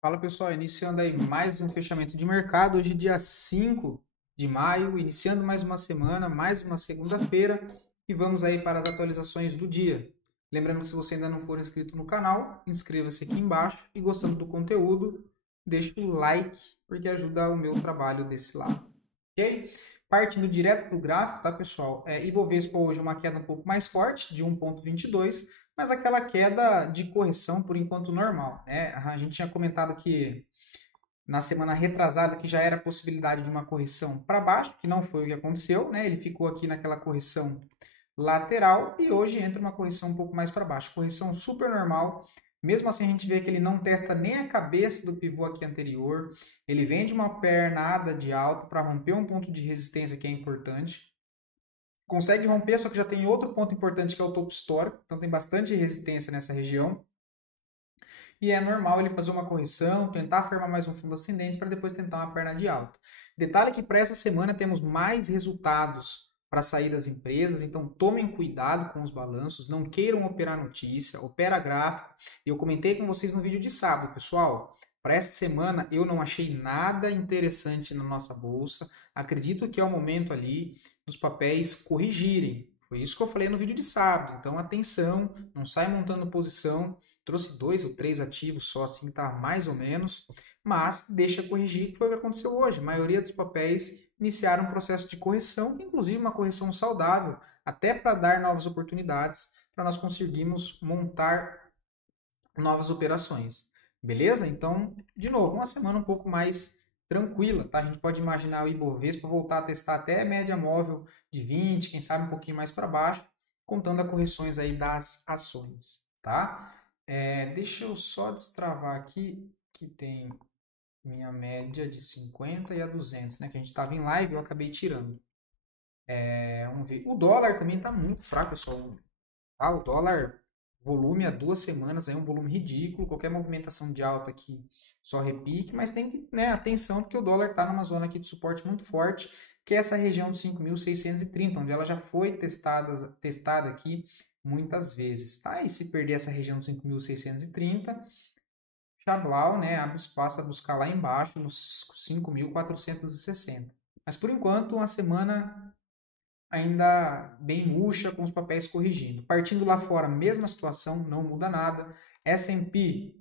Fala pessoal, iniciando aí mais um fechamento de mercado, hoje dia 5 de maio, iniciando mais uma semana, mais uma segunda-feira e vamos aí para as atualizações do dia. Lembrando que se você ainda não for inscrito no canal, inscreva-se aqui embaixo e gostando do conteúdo, deixa o like porque ajuda o meu trabalho desse lado. Ok? Partindo direto para o gráfico, tá pessoal? Ibovespa hoje uma queda um pouco mais forte, de 1,22, mas aquela queda de correção por enquanto normal, né? A gente tinha comentado que na semana retrasada que já era a possibilidade de uma correção para baixo, que não foi o que aconteceu, né? Ele ficou aqui naquela correção lateral e hoje entra uma correção um pouco mais para baixo, correção super normal. Mesmo assim, a gente vê que ele não testa nem a cabeça do pivô aqui anterior. Ele vem de uma pernada de alta para romper um ponto de resistência que é importante. Consegue romper, só que já tem outro ponto importante que é o topo histórico, então tem bastante resistência nessa região. E é normal ele fazer uma correção, tentar formar mais um fundo ascendente para depois tentar uma perna de alta. Detalhe que para essa semana temos mais resultados para sair das empresas, então tomem cuidado com os balanços, não queiram operar notícia, opera gráfico. E eu comentei com vocês no vídeo de sábado, pessoal. Para essa semana eu não achei nada interessante na nossa bolsa. Acredito que é o momento ali dos papéis corrigirem. Foi isso que eu falei no vídeo de sábado. Então atenção, não sai montando posição. Trouxe dois ou três ativos só, assim, tá mais ou menos, mas deixa corrigir, que foi o que aconteceu hoje. A maioria dos papéis iniciaram um processo de correção, que inclusive uma correção saudável, até para dar novas oportunidades, para nós conseguirmos montar novas operações. Beleza? Então, de novo, uma semana um pouco mais tranquila, tá? A gente pode imaginar o Ibovespa voltar a testar até média móvel de 20, quem sabe um pouquinho mais para baixo, contando as correções aí das ações, tá? Deixa eu só destravar aqui que tem minha média de 50 e a 200, né? Que a gente estava em live, eu acabei tirando. Vamos ver. O dólar também está muito fraco, pessoal. O dólar, volume há 2 semanas, é um volume ridículo. Qualquer movimentação de alta aqui só repique, mas tem que, né, atenção, porque o dólar está numa zona aqui de suporte muito forte, que é essa região de 5.630, onde ela já foi testada aqui muitas vezes, tá? E se perder essa região de 5.630, Chablau, né, abre espaço para buscar lá embaixo nos 5.460. Mas por enquanto, uma semana ainda bem murcha, com os papéis corrigindo. Partindo lá fora, mesma situação, não muda nada. S&P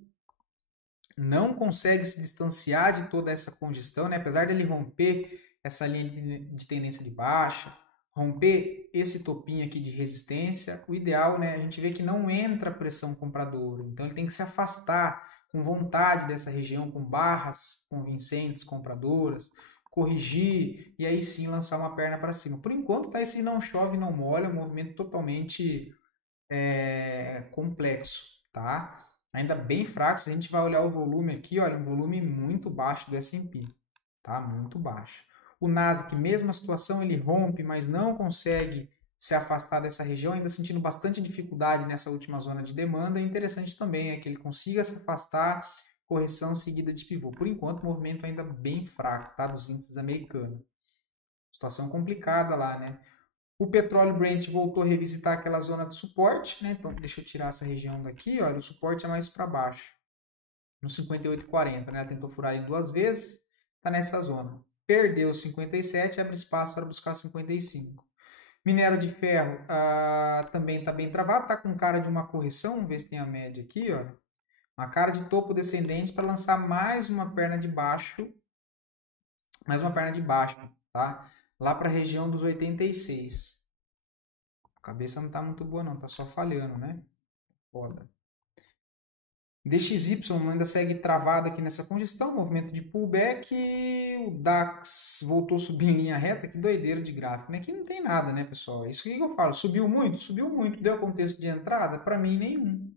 não consegue se distanciar de toda essa congestão, né? Apesar dele romper essa linha de tendência de baixa, romper esse topinho aqui de resistência, o ideal, né? A gente vê que não entra pressão compradora, então ele tem que se afastar com vontade dessa região, com barras convincentes compradoras, corrigir e aí sim lançar uma perna para cima. Por enquanto tá esse não chove, não molha, um movimento totalmente complexo, tá? Ainda bem fraco, se a gente vai olhar o volume aqui, olha, um volume muito baixo do S&P, tá? Muito baixo. O Nasdaq, mesma situação, ele rompe, mas não consegue se afastar dessa região, ainda sentindo bastante dificuldade nessa última zona de demanda. E interessante também é que ele consiga se afastar, correção seguida de pivô. Por enquanto, o movimento ainda bem fraco, tá? Dos índices americanos. Situação complicada lá, né? O petróleo Brent voltou a revisitar aquela zona de suporte, né? Então, deixa eu tirar essa região daqui, olha, o suporte é mais para baixo, no 58,40, né? Ela tentou furar em duas vezes, está nessa zona. Perdeu 57, abre espaço para buscar 55. Minério de ferro também está bem travado, está com cara de uma correção, vamos ver se tem a média aqui, olha. Uma cara de topo descendente para lançar mais uma perna de baixo, tá? Lá para a região dos 86. A cabeça não tá muito boa não, tá só falhando, né? Foda. DXY ainda segue travado aqui nessa congestão, movimento de pullback, o DAX voltou a subir em linha reta, que doideira de gráfico, né? Aqui não tem nada, né, pessoal? É isso que eu falo, subiu muito? Subiu muito. Deu contexto de entrada? Para mim, nenhum,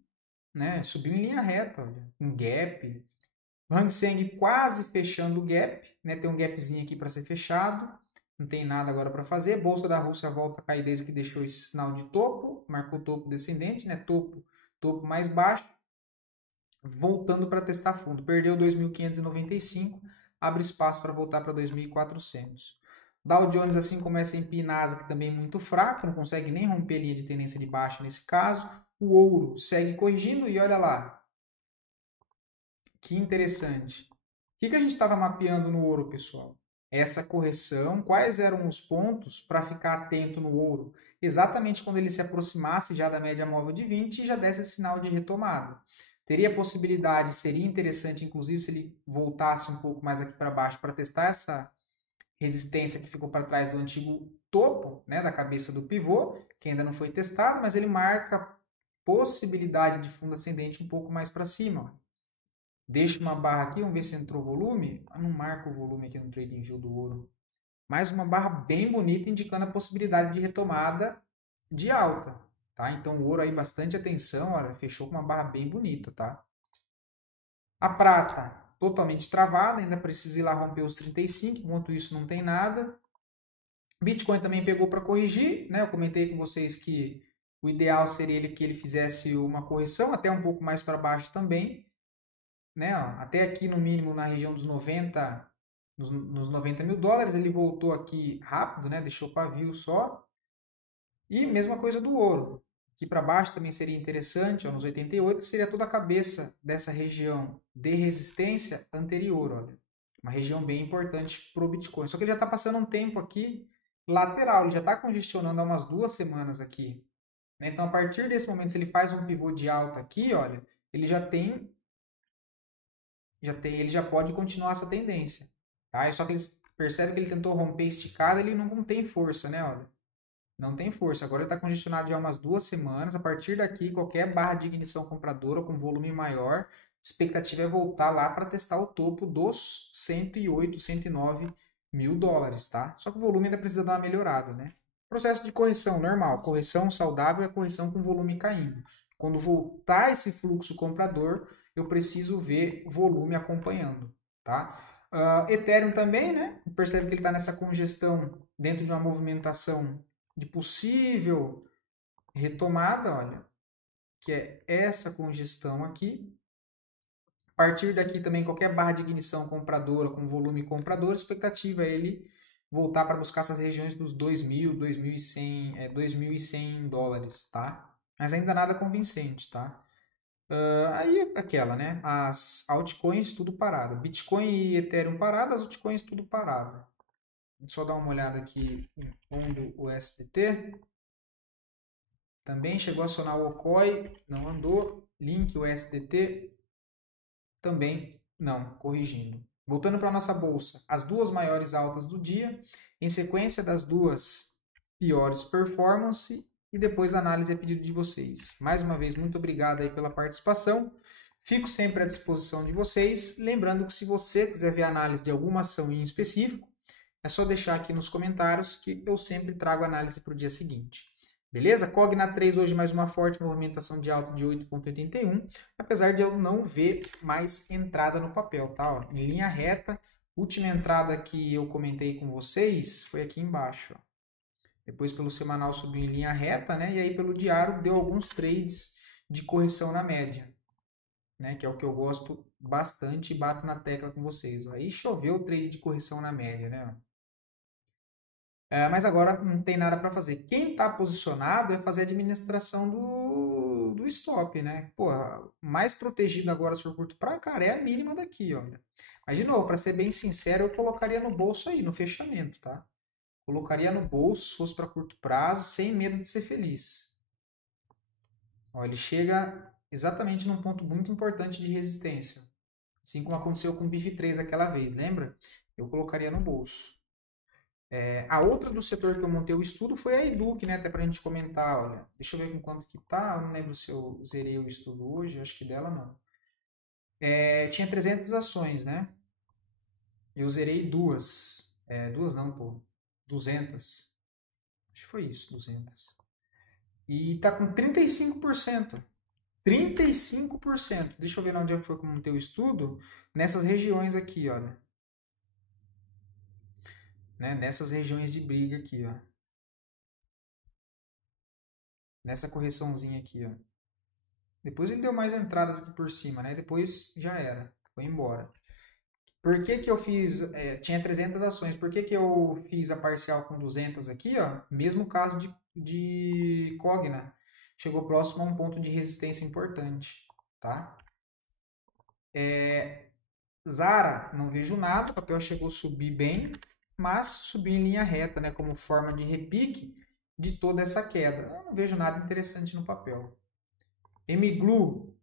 né? Subiu em linha reta, olha, um gap. O Hang Seng quase fechando o gap, né? Tem um gapzinho aqui para ser fechado, não tem nada agora para fazer. Bolsa da Rússia volta a cair desde que deixou esse sinal de topo, marcou topo descendente, né? Topo mais baixo, voltando para testar fundo. Perdeu 2.595, abre espaço para voltar para 2.400. Dow Jones, assim como S&P e Nasdaq, também muito fraco, não consegue nem romper a linha de tendência de baixa nesse caso. O ouro segue corrigindo e olha lá, Que interessante. O que a gente estava mapeando no ouro, pessoal? Essa correção, quais eram os pontos para ficar atento no ouro? Exatamente quando ele se aproximasse já da média móvel de 20 e já desse sinal de retomada. Teria possibilidade, seria interessante, inclusive, se ele voltasse um pouco mais aqui para baixo para testar essa resistência que ficou para trás do antigo topo, né, da cabeça do pivô, que ainda não foi testado, mas ele marca possibilidade de fundo ascendente um pouco mais para cima. Deixa uma barra aqui, vamos ver se entrou volume. Não marca o volume aqui no TradingView do ouro. Mais uma barra bem bonita, indicando a possibilidade de retomada de alta. Tá? Então o ouro aí, bastante atenção, olha, fechou com uma barra bem bonita. Tá? A prata, totalmente travada, ainda precisa ir lá romper os 35, enquanto isso não tem nada. Bitcoin também pegou para corrigir, né? Eu comentei com vocês que o ideal seria que ele fizesse uma correção, até um pouco mais para baixo também, né? Até aqui no mínimo na região dos 90, nos 90 mil dólares, ele voltou aqui rápido, né? Deixou pavio só. E mesma coisa do ouro. Aqui para baixo também seria interessante, ó, nos 88, seria toda a cabeça dessa região de resistência anterior, olha. Uma região bem importante para o Bitcoin. Só que ele já está passando um tempo aqui lateral, ele já está congestionando há umas 2 semanas aqui. Né? Então, a partir desse momento, se ele faz um pivô de alta aqui, olha, ele ele já pode continuar essa tendência. Tá? Só que eles percebem que ele tentou romper esticada, ele não tem força, né? Olha, não tem força. Agora ele está congestionado já há umas 2 semanas. A partir daqui, qualquer barra de ignição compradora com volume maior, expectativa é voltar lá para testar o topo dos 108, 109 mil dólares, tá? Só que o volume ainda precisa dar uma melhorada, né? Processo de correção normal. Correção saudável é correção com volume caindo. Quando voltar esse fluxo comprador, eu preciso ver volume acompanhando, tá? Ethereum também, né? Percebe que ele está nessa congestão dentro de uma movimentação de possível retomada, olha, que é essa congestão aqui. A partir daqui também qualquer barra de ignição compradora com volume comprador, a expectativa é ele voltar para buscar essas regiões dos 2.000, 2.100 dólares, tá? Mas ainda nada convincente, tá? Aí aquela, né? As altcoins tudo parada. Bitcoin e Ethereum parada, as altcoins tudo parada. Só dar uma olhada aqui em fundo o SDT. Também chegou a acionar o OCOI, não andou. Link, o SDT, também não, corrigindo. Voltando para a nossa bolsa, as duas maiores altas do dia, em sequência das duas piores performance e depois a análise a pedido de vocês. Mais uma vez, muito obrigado aí pela participação. Fico sempre à disposição de vocês. Lembrando que se você quiser ver a análise de alguma ação em específico, é só deixar aqui nos comentários que eu sempre trago análise para o dia seguinte. Beleza? Cogna 3 hoje mais uma forte movimentação de alta de 8,81, apesar de eu não ver mais entrada no papel, tá? Ó, em linha reta, última entrada que eu comentei com vocês foi aqui embaixo. Ó. Depois pelo semanal subiu em linha reta, né? E aí pelo diário deu alguns trades de correção na média, né? Que é o que eu gosto bastante e bato na tecla com vocês. Ó. Aí choveu o trade de correção na média, né? Mas agora não tem nada para fazer. Quem está posicionado é fazer a administração do stop, né? Porra, mais protegido agora se for curto prazo, cara, é a mínima daqui, olha. Mas, de novo, para ser bem sincero, eu colocaria no bolso aí, no fechamento, tá? Colocaria no bolso, se fosse para curto prazo, sem medo de ser feliz. Ó, ele chega exatamente num ponto muito importante de resistência. Assim como aconteceu com o BIF 3 aquela vez, lembra? Eu colocaria no bolso. A outra do setor que eu montei o estudo foi a Educ, né? Até pra gente comentar, olha. Deixa eu ver com quanto que tá. Eu não lembro se eu zerei o estudo hoje, acho que dela não. Tinha 300 ações, né? Eu zerei duas. Duas não, pô. 200. Acho que foi isso, 200. E tá com 35%. 35%. Deixa eu ver onde foi que eu montei o estudo. Nessas regiões aqui, olha. Né? Nessas regiões de briga aqui, ó. Nessa correçãozinha aqui, ó. Depois ele deu mais entradas aqui por cima, né? Depois já era, foi embora. Por que que eu fiz, tinha 300 ações, por que que eu fiz a parcial com 200 aqui, ó? Mesmo caso de Cogna, chegou próximo a um ponto de resistência importante, tá? Zara, não vejo nada, o papel chegou a subir bem, mas subiu em linha reta, né, como forma de repique de toda essa queda. Eu não vejo nada interessante no papel. Mglu,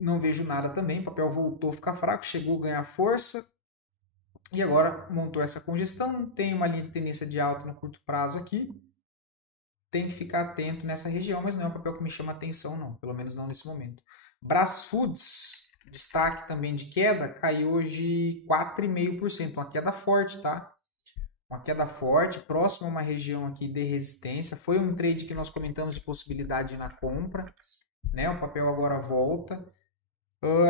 não vejo nada também, o papel voltou a ficar fraco, chegou a ganhar força e agora montou essa congestão, tem uma linha de tendência de alta no curto prazo aqui, tem que ficar atento nessa região, mas não é um papel que me chama atenção não, pelo menos não nesse momento. Brasfoods, destaque também de queda, caiu hoje 4,5%, uma queda forte, tá? Uma queda forte, próximo a uma região aqui de resistência. Foi um trade que nós comentamos de possibilidade na compra, né? O papel agora volta.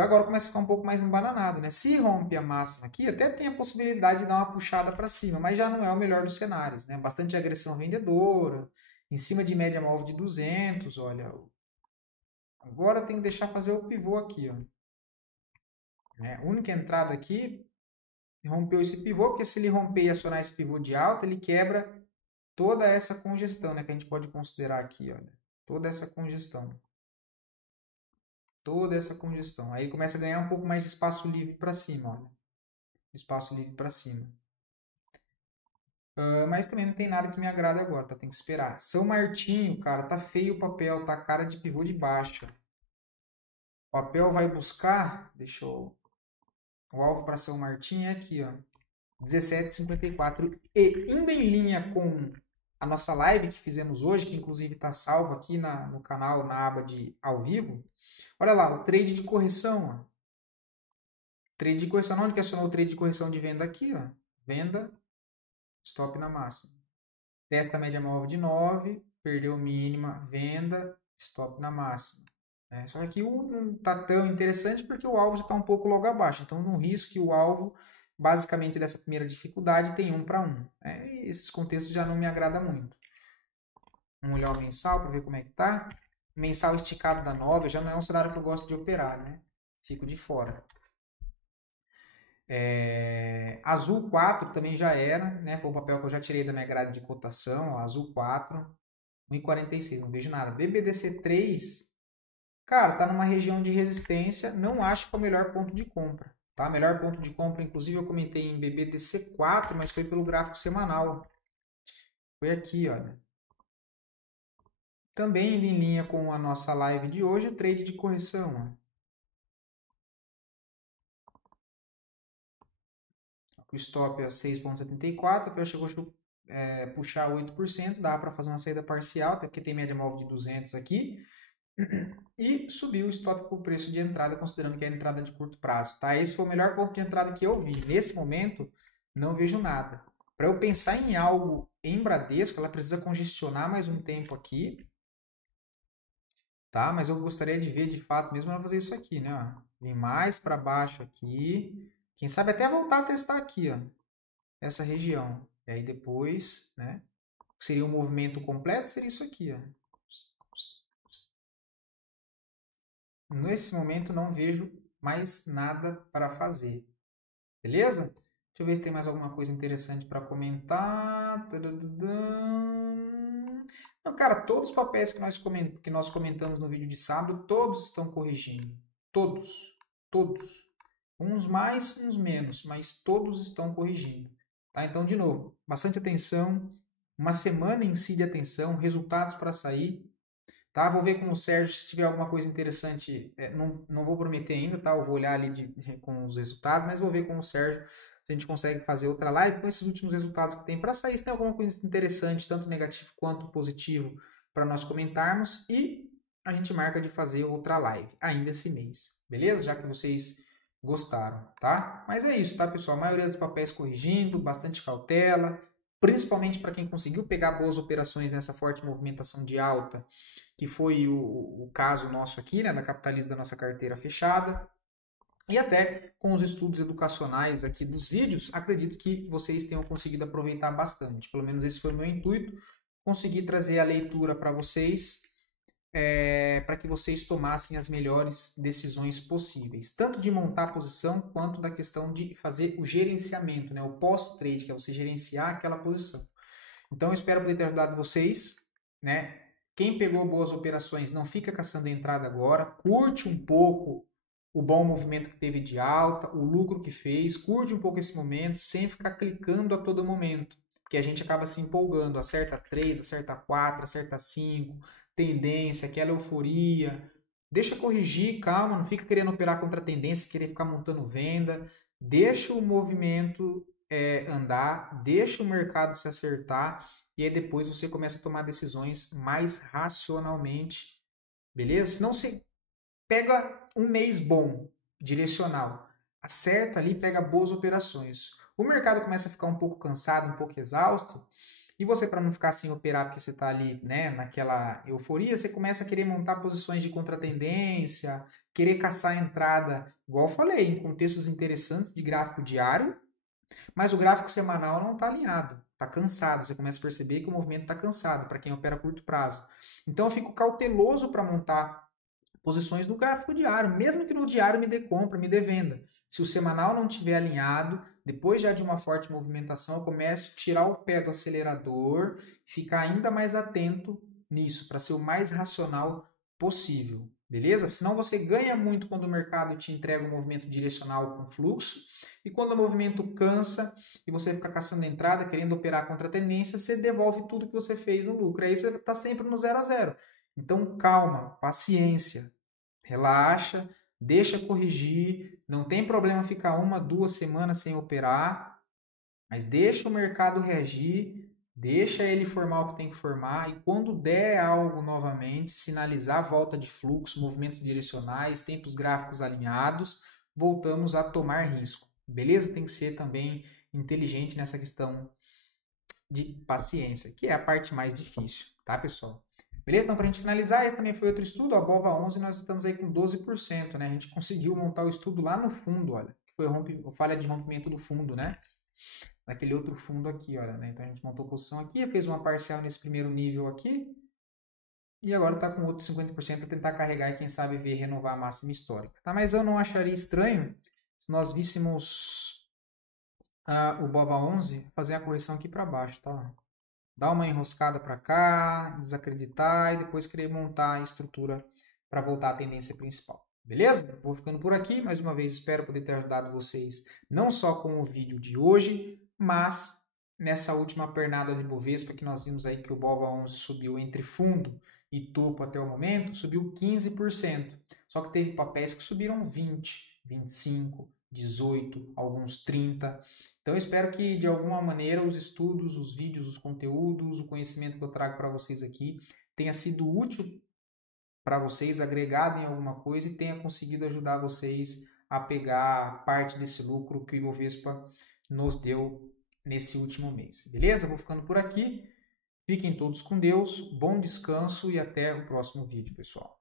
Agora começa a ficar um pouco mais embananado, né? Se rompe a máxima aqui, até tem a possibilidade de dar uma puxada para cima, mas já não é o melhor dos cenários, né? Bastante agressão vendedora, em cima de média móvel de 200, olha. Agora tem que deixar fazer o pivô aqui, ó. Né? Única entrada aqui, rompeu esse pivô, porque se ele romper e acionar esse pivô de alta, ele quebra toda essa congestão, né? Que a gente pode considerar aqui, olha. Toda essa congestão. Toda essa congestão. Aí ele começa a ganhar um pouco mais de espaço livre para cima, olha. Espaço livre para cima. Mas também não tem nada que me agrada agora, tá? Tem que esperar. São Martinho, cara, tá feio o papel, tá cara de pivô de baixa. O papel vai buscar, deixa eu... O alvo para São Martinho é aqui, ó. 17,54. E indo em linha com a nossa live que fizemos hoje, que inclusive está salvo aqui no canal, na aba de ao vivo. Olha lá, o trade de correção. Ó. Trade de correção, onde que acionou o trade de correção de venda aqui? Ó. Venda, stop na máxima. Testa a média móvel de 9, perdeu mínima, venda, stop na máxima. Só que aqui não está tão interessante porque o alvo já está um pouco logo abaixo. Então, no risco que o alvo, basicamente, dessa primeira dificuldade tem 1 para 1. E esses contextos já não me agradam muito. Vamos olhar o mensal para ver como é que tá. Mensal esticado da 9 já não é um cenário que eu gosto de operar, né? Fico de fora. Azul 4 também já era, né? Foi o papel que eu já tirei da minha grade de cotação. Ó, Azul 4, 1,46, não vejo nada. BBDC 3, cara, tá numa região de resistência. Não acho que é o melhor ponto de compra. Tá? Melhor ponto de compra, inclusive eu comentei em BBDC 4, mas foi pelo gráfico semanal. Foi aqui, olha. Também indo em linha com a nossa live de hoje, o trade de correção. Ó. O stop é 6,74, que chegou a puxar 8%, dá para fazer uma saída parcial, até porque tem média móvel de 200 aqui. E subiu o stop para o preço de entrada, considerando que é a entrada de curto prazo. Tá? Esse foi o melhor ponto de entrada que eu vi. Nesse momento, não vejo nada. Para eu pensar em algo em Bradesco, ela precisa congestionar mais um tempo aqui. Tá? Mas eu gostaria de ver de fato mesmo ela fazer isso aqui, né? Ó. Vem mais para baixo aqui. Quem sabe até voltar a testar aqui, ó. Essa região. E aí depois, né? Seria um movimento completo, seria isso aqui, ó. Nesse momento não vejo mais nada para fazer. Beleza? Deixa eu ver se tem mais alguma coisa interessante para comentar. Não, cara, todos os papéis que nós comentamos no vídeo de sábado, todos estão corrigindo. Todos. Todos. Uns mais, uns menos, mas todos estão corrigindo. Tá? Então, de novo, bastante atenção. Uma semana em si de atenção, resultados para sair. Tá? Vou ver com o Sérgio se tiver alguma coisa interessante. Não vou prometer ainda, tá? Eu vou olhar ali com os resultados, mas vou ver com o Sérgio se a gente consegue fazer outra live com esses últimos resultados que tem para sair. Se tem alguma coisa interessante, tanto negativo quanto positivo, para nós comentarmos. E a gente marca de fazer outra live ainda esse mês. Beleza? Já que vocês gostaram, tá? Mas é isso, tá, pessoal? A maioria dos papéis corrigindo, bastante cautela. Principalmente para quem conseguiu pegar boas operações nessa forte movimentação de alta, que foi o caso nosso aqui, né, da Capitalismo da nossa carteira fechada. E até com os estudos educacionais aqui dos vídeos, acredito que vocês tenham conseguido aproveitar bastante. Pelo menos esse foi o meu intuito, conseguir trazer a leitura para vocês, para que vocês tomassem as melhores decisões possíveis, tanto de montar a posição, quanto da questão de fazer o gerenciamento, né, o pós-trade, que é você gerenciar aquela posição. Então, eu espero poder ter ajudado vocês, né? Quem pegou boas operações, não fica caçando entrada agora, curte um pouco o bom movimento que teve de alta, o lucro que fez, curte um pouco esse momento sem ficar clicando a todo momento, porque a gente acaba se empolgando, acerta 3, acerta 4, acerta 5, tendência, aquela euforia. Deixa corrigir, calma, não fica querendo operar contra a tendência, querer ficar montando venda, deixa o movimento andar, deixa o mercado se acertar e aí depois você começa a tomar decisões mais racionalmente, beleza? Senão você pega um mês bom, direcional, acerta ali, pega boas operações. O mercado começa a ficar um pouco cansado, um pouco exausto, e você, para não ficar sem operar porque você está ali, né, naquela euforia, você começa a querer montar posições de contratendência, querer caçar a entrada, igual eu falei, em contextos interessantes de gráfico diário, mas o gráfico semanal não está alinhado, está cansado. Você começa a perceber que o movimento está cansado para quem opera a curto prazo. Então eu fico cauteloso para montar posições no gráfico diário, mesmo que no diário me dê compra, me dê venda. Se o semanal não estiver alinhado, depois já de uma forte movimentação, eu começo a tirar o pé do acelerador, ficar ainda mais atento nisso, para ser o mais racional possível. Beleza? Senão você ganha muito quando o mercado te entrega um movimento direcional com fluxo, e quando o movimento cansa e você fica caçando entrada, querendo operar contra a tendência, você devolve tudo que você fez no lucro. Aí você está sempre no 0 a 0. Então, calma, paciência, relaxa, deixa corrigir. Não tem problema ficar 1, 2 semanas sem operar, mas deixa o mercado reagir, deixa ele formar o que tem que formar e quando der algo novamente, sinalizar volta de fluxo, movimentos direcionais, tempos gráficos alinhados, voltamos a tomar risco. Beleza? Tem que ser também inteligente nessa questão de paciência, que é a parte mais difícil, tá, pessoal? Beleza? Então, para a gente finalizar, esse também foi outro estudo, a BOVA11, nós estamos aí com 12%, né? A gente conseguiu montar o estudo lá no fundo, olha, que foi a falha de rompimento do fundo, né? Naquele outro fundo aqui, olha, né? Então, a gente montou a posição aqui, fez uma parcial nesse primeiro nível aqui, e agora está com outro 50% para tentar carregar e, quem sabe, ver renovar a máxima histórica, tá? Mas eu não acharia estranho se nós víssemos o BOVA11 fazer a correção aqui para baixo, tá? Dar uma enroscada para cá, desacreditar e depois querer montar a estrutura para voltar à tendência principal. Beleza? Vou ficando por aqui. Mais uma vez, espero poder ter ajudado vocês não só com o vídeo de hoje, mas nessa última pernada de Bovespa que nós vimos aí que o BOVA11 subiu entre fundo e topo até o momento, subiu 15%. Só que teve papéis que subiram 20, 25, 18, alguns 30. Então eu espero que de alguma maneira os estudos, os vídeos, os conteúdos, o conhecimento que eu trago para vocês aqui tenha sido útil para vocês, agregado em alguma coisa e tenha conseguido ajudar vocês a pegar parte desse lucro que o Ibovespa nos deu nesse último mês. Beleza? Vou ficando por aqui. Fiquem todos com Deus, bom descanso e até o próximo vídeo, pessoal.